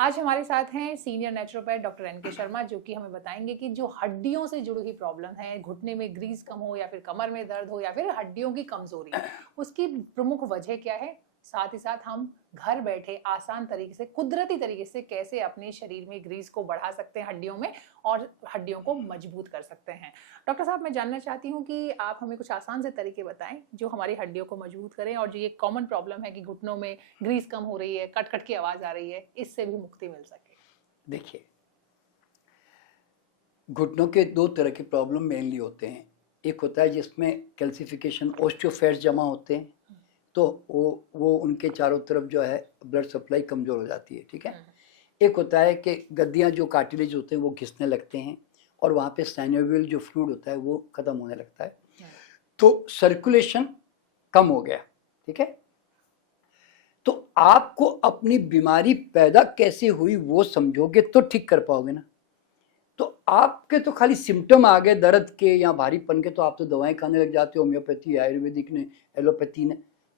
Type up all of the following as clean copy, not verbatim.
आज हमारे साथ हैं senior naturopath doctor N K Sharma, जो कि हमें बताएंगे कि जो हड्डियों से जुड़ी हुई प्रॉब्लम है, घुटने में ग्रीस कम हो या फिर कमर में दर्द हो या फिर हड्डियों की कमजोरी, उसकी प्रमुख वजह क्या है। साथ ही साथ हम घर बैठे आसान तरीके से, कुदरती तरीके से कैसे अपने शरीर में ग्रीस को बढ़ा सकते हैं हड्डियों में और हड्डियों को मजबूत कर सकते हैं। डॉक्टर साहब, मैं जानना चाहती हूँ कि आप हमें कुछ आसान से तरीके बताएं जो हमारी हड्डियों को मजबूत करें और जो ये कॉमन प्रॉब्लम है कि घुटनों में ग्रीस कम हो रही है, कट कट की आवाज आ रही है, इससे भी मुक्ति मिल सके। देखिए, घुटनों के दो तरह के प्रॉब्लम मेनली होते हैं। एक होता है जिसमें कैल्सिफिकेशन, ओस्टियोफैट्स जमा होते हैं, तो वो उनके चारों तरफ जो है ब्लड सप्लाई कमज़ोर हो जाती है। ठीक है। एक होता है कि गद्दियाँ जो कार्टिलेज होते हैं वो घिसने लगते हैं और वहाँ पे साइनोवियल जो फ्लूइड होता है वो ख़त्म होने लगता है, तो सर्कुलेशन कम हो गया। ठीक है। तो आपको अपनी बीमारी पैदा कैसे हुई वो समझोगे तो ठीक कर पाओगे ना। तो आपके तो खाली सिम्टम आ गए दर्द के या भारीपन के, तो आप तो दवाएं खाने लग जाते हो, होम्योपैथी, आयुर्वेदिक ने, एलोपैथी ने,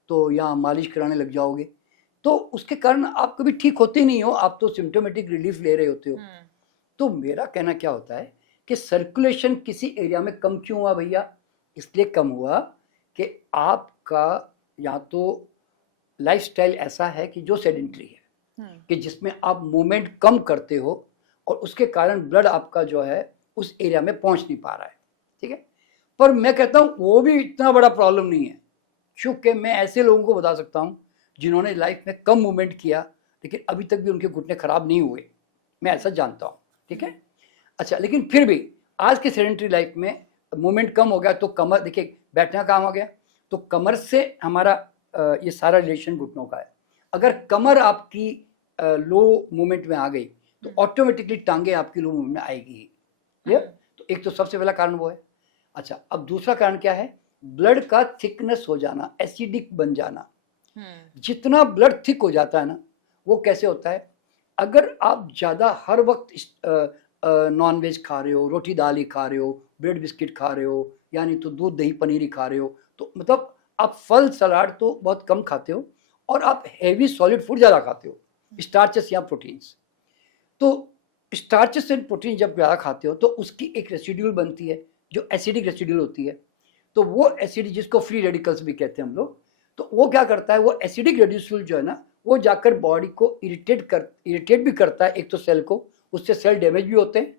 तो या मालिश कराने लग जाओगे, तो उसके कारण आप कभी ठीक होते नहीं हो, आप तो सिम्टोमेटिक रिलीफ ले रहे होते हो। तो मेरा कहना क्या होता है कि सर्कुलेशन किसी एरिया में कम क्यों हुआ भैया? इसलिए कम हुआ कि आपका या तो लाइफस्टाइल ऐसा है कि जो सेडेंटरी है, कि जिसमें आप मूवमेंट कम करते हो और उसके कारण ब्लड आपका जो है उस एरिया में पहुंच नहीं पा रहा है। ठीक है। पर मैं कहता हूं वो भी इतना बड़ा प्रॉब्लम नहीं है, क्योंकि मैं ऐसे लोगों को बता सकता हूं जिन्होंने लाइफ में कम मूवमेंट किया लेकिन अभी तक भी उनके घुटने खराब नहीं हुए, मैं ऐसा जानता हूं। ठीक है। अच्छा, लेकिन फिर भी आज के सेडेंटरी लाइफ में मूवमेंट कम हो गया तो कमर, देखिए बैठना काम हो गया, तो कमर से हमारा ये सारा रिलेशन घुटनों का है। अगर कमर आपकी लो मूवमेंट में आ गई तो ऑटोमेटिकली टांगे आपकी लो मूवमेंट में आएगी ही। क्लियर? तो एक तो सबसे पहला कारण वो है। अच्छा, अब दूसरा कारण क्या है? ब्लड का थिकनेस हो जाना, एसिडिक बन जाना। जितना ब्लड थिक हो जाता है ना, वो कैसे होता है? अगर आप ज़्यादा हर वक्त नॉन वेज खा रहे हो, रोटी दाल ही खा रहे हो, ब्रेड बिस्किट खा रहे हो, यानी तो दूध दही पनीर ही खा रहे हो, तो मतलब आप फल सलाद तो बहुत कम खाते हो और आप हैवी सॉलिड फूड ज़्यादा खाते हो, स्टार्चेस या प्रोटीन्स। तो स्टार्चेस एंड प्रोटीन जब ज़्यादा खाते हो तो उसकी एक रेसिड्यूल बनती है जो एसिडिक रेसिड्यूल होती है। तो वो एसिड, जिसको फ्री रेडिकल्स भी कहते हैं हम लोग, तो वो क्या करता है, वो एसिडिक रेडिक्यूल जो है ना, वो जाकर बॉडी को इरिटेट भी करता है, एक तो सेल को, उससे सेल डैमेज भी होते हैं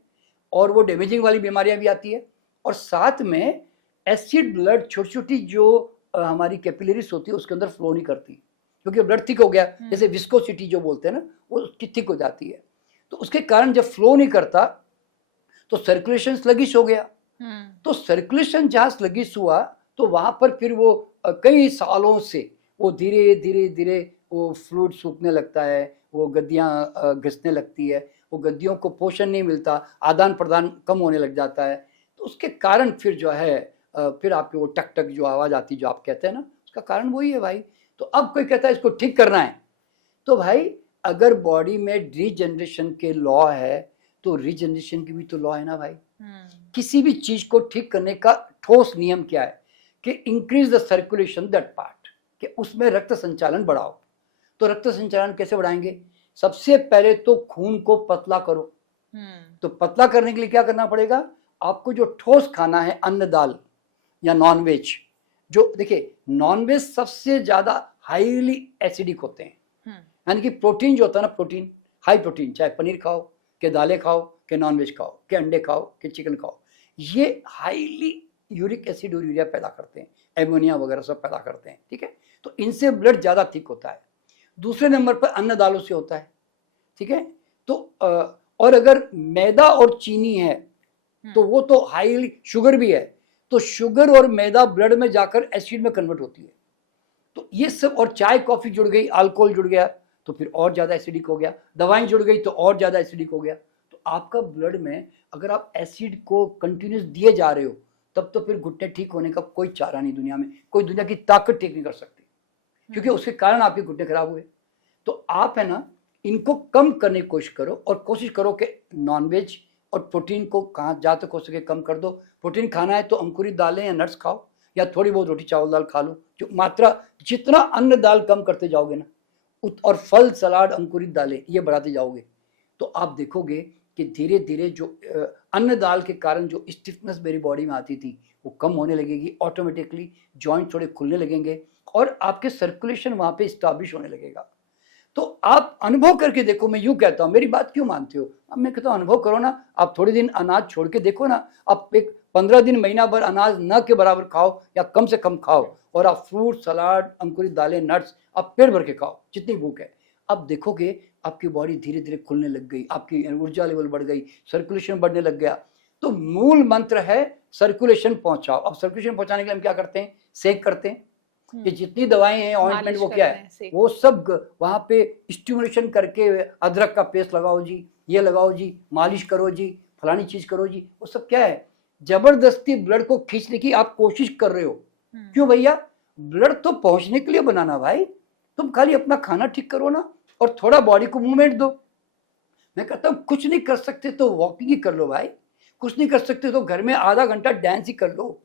और वो डैमेजिंग वाली बीमारियां भी आती है। और साथ में एसिड ब्लड छोटी छोटी जो हमारी कैपिलरीज होती है उसके अंदर फ्लो नहीं करती, क्योंकि ब्लड थिक हो गया, जैसे विस्कोसिटी जो बोलते हैं ना, वो उसकी थिक हो जाती है। तो उसके कारण जब फ्लो नहीं करता तो सर्कुलेशन स्लगिश हो गया। तो सर्कुलेशन जहाँ स्लगिश हुआ तो वहां पर फिर वो कई सालों से वो धीरे धीरे धीरे वो फ्लूइड सूखने लगता है, वो गद्दियाँ घिसने लगती है, वो गद्दियों को पोषण नहीं मिलता, आदान प्रदान कम होने लग जाता है। तो उसके कारण फिर जो है फिर आपके वो टक टक जो आवाज़ आती जो आप कहते हैं ना, उसका कारण वही है भाई। तो अब कोई कहता है इसको ठीक करना है, तो भाई अगर बॉडी में रीजनरेशन के लॉ है तो रीजनरेशन की भी तो लॉ है ना भाई। किसी भी चीज को ठीक करने का ठोस नियम क्या है कि increase the circulation that part, कि उसमें रक्त संचालन बढ़ाओ। तो रक्त संचालन कैसे बढ़ाएंगे? सबसे पहले तो खून को पतला करो। तो पतला करने के लिए क्या करना पड़ेगा? आपको जो ठोस खाना है, अन्न दाल या नॉनवेज, जो देखिए नॉनवेज सबसे ज्यादा हाईली एसिडिक होते हैं, यानी कि प्रोटीन जो होता है ना, प्रोटीन हाई प्रोटीन, चाहे पनीर खाओ, के दालें खाओ, के नॉनवेज खाओ, के अंडे खाओ, के चिकन खाओ, ये हाईली यूरिक एसिड और यूरिया पैदा करते हैं, एमोनिया वगैरह सब पैदा करते हैं। ठीक है। तो इनसे ब्लड ज़्यादा थिक होता है। दूसरे नंबर पर अन्न दालों से होता है। ठीक है। तो और अगर मैदा और चीनी है तो वो तो हाईली, शुगर भी है, तो शुगर और मैदा ब्लड में जाकर एसिड में कन्वर्ट होती है। तो ये सब, और चाय कॉफी जुड़ गई, अल्कोहल जुड़ गया तो फिर और ज़्यादा एसिडिक हो गया, दवाएं जुड़ गई तो और ज़्यादा एसिडिक हो गया। तो आपका ब्लड में अगर आप एसिड को कंटिन्यूस दिए जा रहे हो तब तो फिर घुटने ठीक होने का कोई चारा नहीं, दुनिया में कोई दुनिया की ताकत ठीक नहीं कर सकती, क्योंकि उसके कारण आपके घुटने खराब हुए। तो आप है ना, इनको कम करने की कोशिश करो और कोशिश करो कि नॉनवेज और प्रोटीन को कहाँ जहाँ तक हो सके कम कर दो। प्रोटीन खाना है तो अंकुरित दालें या नट्स खाओ, या थोड़ी बहुत रोटी चावल दाल खा लो। जो मात्रा, जितना अन्न दाल कम करते जाओगे ना, और फल सलाद अंकुरित दालें ये बढ़ाते जाओगे, तो आप देखोगे कि धीरे धीरे जो अन्न दाल के कारण जो स्टिफनेस मेरी बॉडी में आती थी वो कम होने लगेगी, ऑटोमेटिकली जॉइंट थोड़े खुलने लगेंगे और आपके सर्कुलेशन वहाँ पे स्टैब्लिश होने लगेगा। तो आप अनुभव करके देखो, मैं यूँ कहता हूँ, मेरी बात क्यों मानते हो? अब मैं कहता हूँ अनुभव करो ना, आप थोड़े दिन अनाज छोड़ के देखो ना, आप एक 15 दिन महीना भर अनाज न के बराबर खाओ या कम से कम खाओ, और आप फ्रूट, सलाद, अंकुरित दालें, नट्स आप पेट भर के खाओ जितनी भूख है। आप देखोगे आपकी बॉडी धीरे धीरे खुलने लग गई, आपकी ऊर्जा लेवल बढ़ गई, सर्कुलेशन बढ़ने लग गया। तो मूल मंत्र है सर्कुलेशन पहुंचाओ। अब सर्कुलेशन पहुंचाने के लिए हम क्या करते हैं? सेक करते हैं। ये जितनी दवाएं हैं, ऑइंटमेंट, वो क्या है? वो सब वहां पे स्टिमुलेशन करके, अदरक का पेस्ट लगाओ जी, ये लगाओ जी, मालिश करो जी, फलानी चीज करो जी, वो सब क्या है? जबरदस्ती ब्लड को खींचने की आप कोशिश कर रहे हो। क्यों भैया? ब्लड तो पहुंचने के लिए बनाना भाई, तुम खाली अपना खाना ठीक करो ना और थोड़ा बॉडी को मूवमेंट दो। मैं कहता हूँ कुछ नहीं कर सकते तो वॉकिंग ही कर लो भाई, कुछ नहीं कर सकते तो घर में आधा घंटा डांस ही कर लो।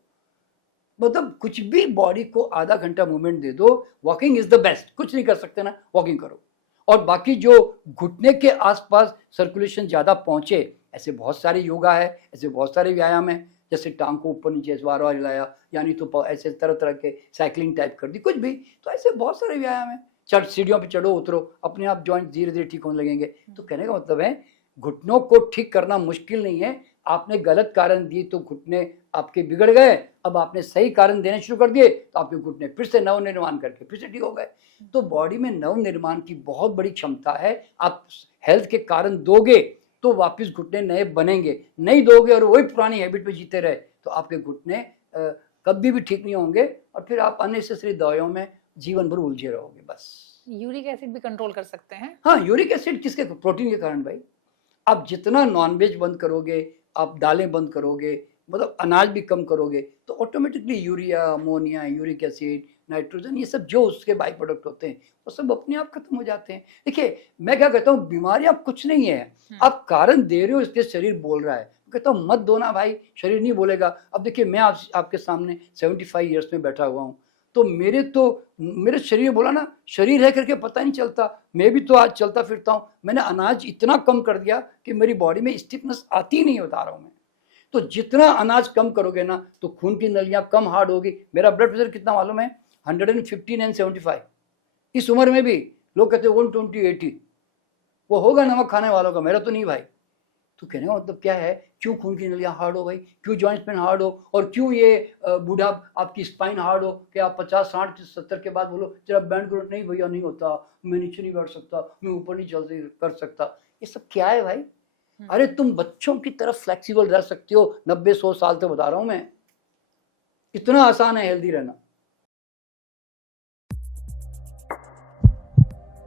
मतलब कुछ भी बॉडी को आधा घंटा मूवमेंट दे दो, वॉकिंग इज द बेस्ट। कुछ नहीं कर सकते ना, वॉकिंग करो। और बाकी जो घुटने के आसपास सर्कुलेशन ज़्यादा पहुंचे, ऐसे बहुत सारे योगा है, ऐसे बहुत सारे व्यायाम है, जैसे टांग को ऊपर नीचे बार बार हिलाया, यानी तो ऐसे तरह तरह के साइकिलिंग टाइप कर दी, कुछ भी। तो ऐसे बहुत सारे व्यायाम है। सीढ़ियों पे चढ़ो उतरो, अपने आप जॉइंट धीरे धीरे ठीक होने लगेंगे। तो कहने का मतलब है घुटनों को ठीक करना मुश्किल नहीं है। आपने गलत कारण दिए तो घुटने आपके बिगड़ गए, अब आपने सही कारण देने शुरू कर दिए तो आपके घुटने फिर से नव निर्माण करके फिर से ठीक हो गए। तो बॉडी में नव निर्माण की बहुत बड़ी क्षमता है। आप हेल्थ के कारण दोगे तो वापस घुटने नए बनेंगे, नहीं दोगे और वही पुरानी हैबिट पे जीते रहे तो आपके घुटने कभी भी ठीक नहीं होंगे और फिर आप अननेसेसरी दवाइयों में जीवन भर उलझे रहोगे। बस यूरिक एसिड भी कंट्रोल कर सकते हैं? हाँ, यूरिक एसिड किसके? प्रोटीन के कारण भाई। आप जितना नॉनवेज बंद करोगे, आप दालें बंद करोगे, मतलब अनाज भी कम करोगे, तो automatically urea, ammonia, uric acid, nitrogen, ये सब जो उसके बाई प्रोडक्ट होते हैं वो सब अपने आप खत्म हो जाते हैं। देखिए मैं क्या कहता हूँ, बीमारियां कुछ नहीं है, आप कारण दे रहे हो, इसलिए शरीर बोल रहा है। कहता हूँ मत दो ना भाई, शरीर नहीं बोलेगा। अब देखिए मैं आपके सामने 75 ईयर्स में बैठा हुआ हूँ, तो मेरे शरीर में बोला ना, शरीर है करके पता नहीं चलता। मैं भी तो आज चलता फिरता हूँ, मैंने अनाज इतना कम कर दिया कि मेरी बॉडी में स्टिफनेस आती ही नहीं, बता रहा हूँ मैं। तो जितना अनाज कम करोगे ना तो खून की नलियां कम हार्ड होगी। मेरा ब्लड प्रेशर कितना मालूम है? 115/75। इस उम्र में भी लोग कहते हैं 120/80। वो होगा नमक खाने वालों का, मेरा तो नहीं भाई। तो कहने का मतलब क्या है? क्यों खून की नलियां हार्ड हो भाई, क्यों जॉइंट पेन हार्ड हो, और क्यों ये बूढ़ा आपकी स्पाइन हार्ड हो कि आप 50, 60, 70 के बाद बोलो जरा बैंड करो, नहीं भैया नहीं होता, मैं नीचे नहीं बैठ सकता, मैं ऊपर नहीं चल कर सकता। ये सब क्या है भाई? अरे तुम बच्चों की तरफ फ्लेक्सिबल रह सकते हो 90-100 साल तक, बता रहा हूं मैं। इतना आसान है हेल्दी रहना।